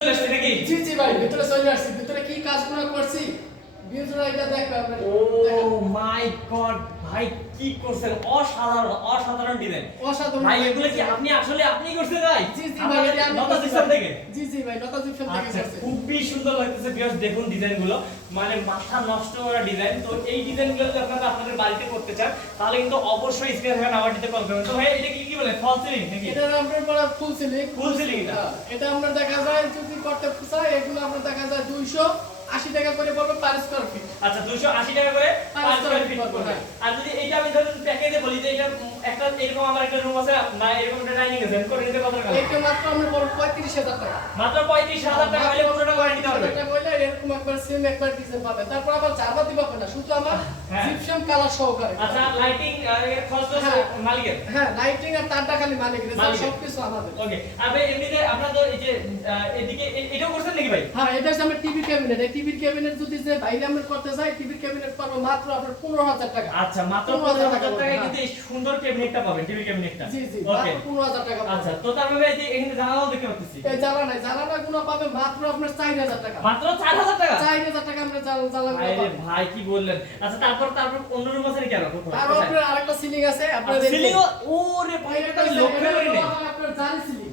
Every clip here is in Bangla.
চলে আসছে নাকি জি জি ভাই ভিতরে চলে আসছি ভিতরে কি কাজগুলো করছি ও মাই গড ভাই কি করছেন? অসাধারণ অসাধারণ ডিজাইন অসাধারণ ভাই এগুলো কি আপনি আসলে আপনি করছেন ভাই? জি জি ভাই এটা আমি নতা করছি সিস্টেম ভাই। থেকে। জি জি ভাই নতা জিপসাম থেকে আচ্ছা খুবই সুন্দর লাগতেছে বিয়াস দেখুন ডিজাইনগুলো। মানে মাথা নষ্ট করা ডিজাইন তো এই ডিজাইনগুলো যদি আপনারা আপনাদের বাড়িতে করতে চান তাহলে কিন্তু অবশ্যই স্ক্রিনে থাকা নাম্বারটিতে কল করবেন তো ভাই এটা কি কি বলে? ফল সিলিং নাকি? এটা আপনার পড়া ফুল সিলিং Full ceiling এটা? আমরা দেখা যায় যদি করতে চাই এগুলো আমরা দেখা যায় 280 টাকা করে পড়বে পার স্কয়ার ফিট আচ্ছা 280 টাকা করে পাঁচ স্কয়ার ফিট পড়বে। হ্যাঁ। আর যদি এইটা আমি ধরুন প্যাকেজে বলি যে এটা একটা এরকম আমার একটা রুম আছে না এরকম একটা ডাইনিং আছে করে নিতে কত টাকা? এটা মাত্র আমরা পড়বে 35000 টাকা। মাত্র 35000 টাকা হলে পুরোটা করে নিতে পারবে এটা বললে এরকম একবার সেম একবার ডিজাইন পাবে। তারপর আবার জারবাতি পাবে না শুধু আমার হ্যাঁ। জিপসাম কালার সহকারে। আচ্ছা লাইটিং এর খরচ হ্যাঁ। মালিকের। হ্যাঁ লাইটিং আর তারটা খালি মালিক মালিকের। সবকিছু আমাদের। ওকে আর এমনিতে আপনাদের এই যে এদিকে এটাও করছেন নাকি ভাই? হ্যাঁ এটা আমার টিভি ক্যাবিনেট এই টিভির ক্যাবিনেট যদি যে বাইরে আমরা করতে যাই টিভির ক্যাবিনেট পাবো মাত্র আপনার পনেরো হাজার টাকা। আচ্ছা মাত্র পনেরো পনেরো হাজার হাজার টাকা। কিন্তু এই সুন্দর ক্যাবিনেটটা পাবেন টিভি ক্যাবিনেটটা জি জি ওকে মাত্র পনেরো হাজার টাকা আচ্ছা তো তারপরে ভাই যে এখানে জানালাও দেখতে পাচ্ছি। এই নাই জ্বালানা গুলো পাবে মাত্র আপনার চার হাজার টাকা। মাত্র চার হাজার টাকা? চার হাজার টাকা আমরা জ্বালা- জ্বালানা আরে ভাই কি বললেন? আচ্ছা তারপর তারপর অন্য রুম আছে নাকি আরও? আপনার আরেকটা সিলিং আছে আপনার সিলিং ওরে ভাই এটা লক্ষ্য করিনি। আপনার জালি সিলিং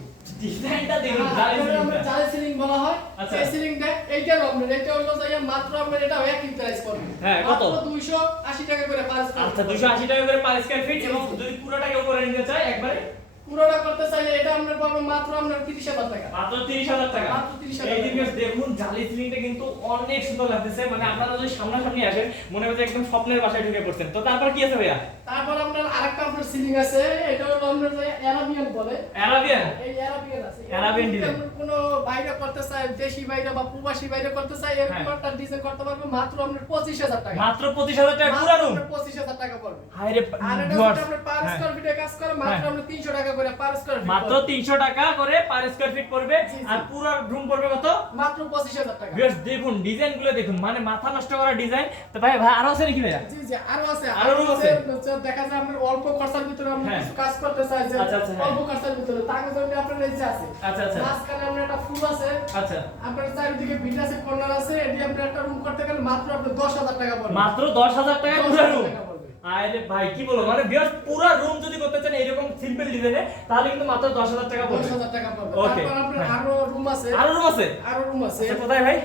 ডিজাইনটা দেখুন হ্যাঁ, জালি এটা জালি সিলিং বলা হয় আচ্ছা। এই সিলিংটা আপনার এটা হলো যে মাত্র আপনার এটা একই প্রাইস পড়বে হ্যাঁ, কত? মাত্র 280 টাকা করে পার আচ্ছা দুশো আশি টাকা করে পার স্কয়ার ফিট এবং যদি পুরোটা কেউ করে নিতে চায় একবারে পুরোটা করতে চাইলে এটা আপনার পাবো মাত্র আপনার 30000 টাকা। মাত্র তিরিশ হাজার টাকা? মাত্র 30,000 এই দিকে দেখুন জালি সিলিংটা কিন্তু অনেক সুন্দর লাগতেছে। মানে আপনারা যদি সামনাসামনি আসেন মনে হচ্ছে একদম স্বপ্নের বাসায় ঢুকে পড়ছেন। তো তারপর কি আছে ভাইয়া? তারপর আপনার আরেকটা আপনার সিলিং আছে এটা হলো আপনার যে অ্যারাবিয়ান বলে। অ্যারাবিয়ান এই অ্যারাবিয়ান আছে। যদি design। কোনো বাইরে করতে চায় দেশি বাইরে বা প্রবাসী বাইরে করতে চায় এরকম হ্যাঁ। একটা ডিজাইন করতে পারবে মাত্র আপনার 25000 টাকা। মাত্র পঁচিশ হাজার টাকা পুরো রুম 25000 টাকা পড়বে। হায় রে আর এটা আপনার পার। স্কয়ার ফিটে কাজ করে মাত্র হ্যাঁ। আপনার 300 টাকা করে পার স্কয়ার ফিট মাত্র তিনশো টাকা করে পার স্কয়ার ফিট পড়বে। আর পুরো রুম পড়বে কত? মাত্র 25000 টাকা। ভিউয়ার্স দেখুন ডিজাইনগুলো দেখুন মানে মাথা নষ্ট করা ডিজাইন তো ভাই ভাই আরও আছে নাকি ভাইয়া? জি জি আরও আছে আরও room আছে? দেখা যায় আমরা অল্প খরচার ভিতরে আমরা হ্যাঁ। কিছু কাজ করতে চাই যে আচ্ছা, আচ্ছা, হ্যাঁ। অল্প খরচার ভিতরে। তার জন্য আপনার এই যে আছে আচ্ছা আচ্ছা। মাঝখানে আপনার একটা ফুল আছে। আচ্ছা। আপনার চারিদিকে বিট আছে কর্নার আছে। এটি আপনি একটা রুম করতে গেলে মাত্র আপনার 10000 টাকা পড়বে। মাত্র দশ হাজার টাকা পুরো রুম। আরে ভাই কি বলব? মানে বিয়ার পুরো রুম যদি করতে চান এরকম সিম্পল ডিজাইনে তাহলে কিন্তু মাত্র দশ হাজার টাকা পড়বে। 10000 টাকা পড়বে। ওকে আপনার হ্যাঁ। আরও রুম আছে। আরও রুম আছে? আরও রুম আছে। আচ্ছা কোথায় ভাই?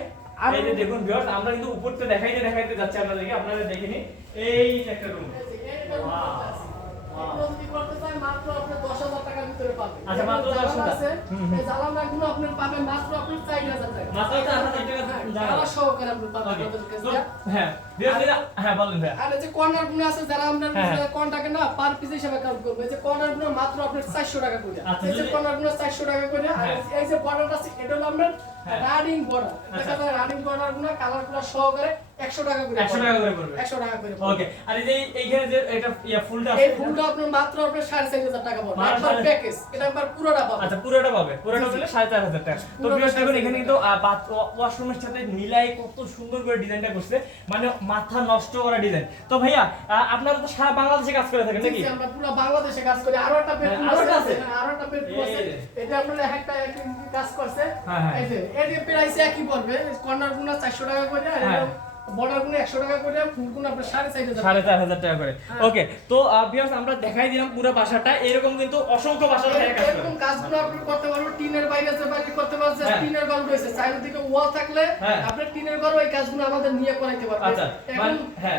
এই যে দেখুন ভিউয়ার্স আমরা কিন্তু উপরতে দেখাইতে দেখাইতে যাচ্ছি আপনাদেরকে। আপনারা দেখেনি এই একটা রুম। Wow. এগুলো যদি করতে চান মাত্র আপনি 10000 টাকার ভিতরে পাবেন। আচ্ছা, মাত্র এগুলো 10,000 জানালা আছে, হুম, হুম। এই জানালাগুলো আপনি পাবেন মাত্র আপনি 4000 টাকা। মাত্র 4000 টাকা হ্যাঁ, জানালা। জানালা সহকারে আপনি পাবেন আমাদের কাছে। হ্যাঁ হ্যাঁ বলেন আর এই যে কর্নারগুলো আছে যারা আমরা। কন্টাকে না পার পিস হিসেবে কাউন্ট করব যে কর্নারগুলো মাত্র আপনার 400 টাকা করে। আচ্ছা, এই যে কর্নারগুলো 400 টাকা করে আর। এই যে বর্ডারটা আছে এটা হলো আপনার। রানিং বর্ডার আচ্ছা। দেখা যায় রানিং বর্ডারগুলো কালারগুলো সহকারে 100 টাকা করে 100 টাকা করে পড়বে। 100 টাকা করে ওকে আর এই যে এইখানে যে এটা ইয়া ফুলটা এই ফুলটা আপনার মাত্র আপনার 4500 টাকা পড়বে। মাত্র একবার প্যাকেজ এটা একবার পুরোটা পাবেন আচ্ছা পুরোটা পাবে। পুরোটা টাকা। তো পুরোটা দেখুন এখানে কিন্তু ওয়াশরুমের সাথে মিলাই কত সুন্দর করে ডিজাইনটা করছে। মানে মাথা নষ্ট করা ডিজাইন তো ভাইয়া আপনারা তো সারা বাংলাদেশে কাজ করে থাকেন নাকি? আমরা পুরো বাংলাদেশে কাজ করি। আরও একটা হ্যাঁ, আরও একটা আছে? হ্যাঁ, আরও একটা বেডরুম আছে। এটা আপনার একটা কাজ করছে। হ্যাঁ। এই যে প্রাইস একই পড়বে। কর্নারগুলো 400 টাকা করে আর। বর্ডারগুলো 100 টাকা করে ফুলগুলো আপনার 4500 সাড়ে চার হাজার টাকা করে। হ্যাঁ। ওকে তো ভিউয়ার্স আমরা দেখাই দিলাম পুরো বাসাটা। এরকম কিন্তু অসংখ্য বাসা এরকম কাজগুলো আপনি করতে পারবেন। টিনের বাইরে যে বাইরে করতে পারছেন হ্যাঁ। টিনের ঘর রয়েছে। চারিদিকে ওয়াল থাকলে আপনার টিনের ঘর ওই কাজগুলো আমাদের নিয়ে করাইতে পারবেন। আচ্ছা হ্যাঁ।